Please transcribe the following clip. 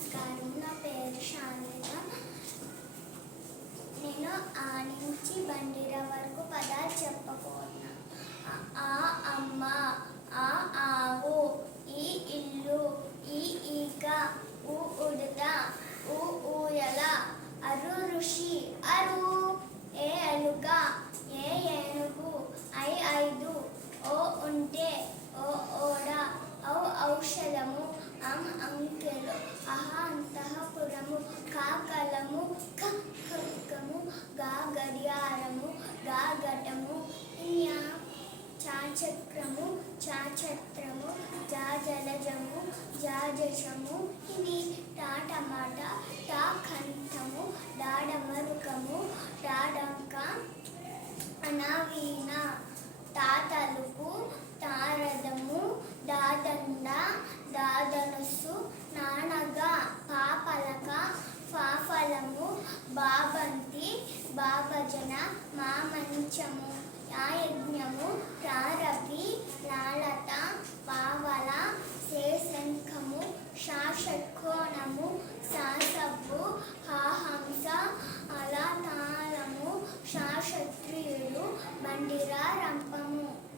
నమస్కారం. నా పేరు షానిద. నేను ఆ నుంచి బండిర వరకు పదాలు చెప్పబోతున్నా. ఆ అమ్మ, ఆ ఆవు, ఈ ఇల్లు, ఈ ఈక, ఊ ఉడత, ఊ ఊయల, అరు ఋషి, అరు, ఏ ఎలుక, ఏ ఏనుగు, ఐ ఐదు, ఓ ఉంటే, ఓ ఓడ, ఔ ఔషధము, అంకెలు, అంతఃపురము, కాకలము, ఖడ్గము, గడియారము, ఘటము, చక్రము, ఛత్రము, జలజము, జశము, ఇది టమాట, కంఠము, మరుకము, డంక, నవీన, తలుపు, తారదము, దండ, ధనుస్సు, నానగ, పాపలక, ఫలము, బాబంతి, బాభజన, మంచము, యజ్ఞము, రవి, లలత, పావల, శంఖము, షట్కోణము, సబ్బు, హంస, తాళము, క్షత్రియుడు, బండిర, రంపము.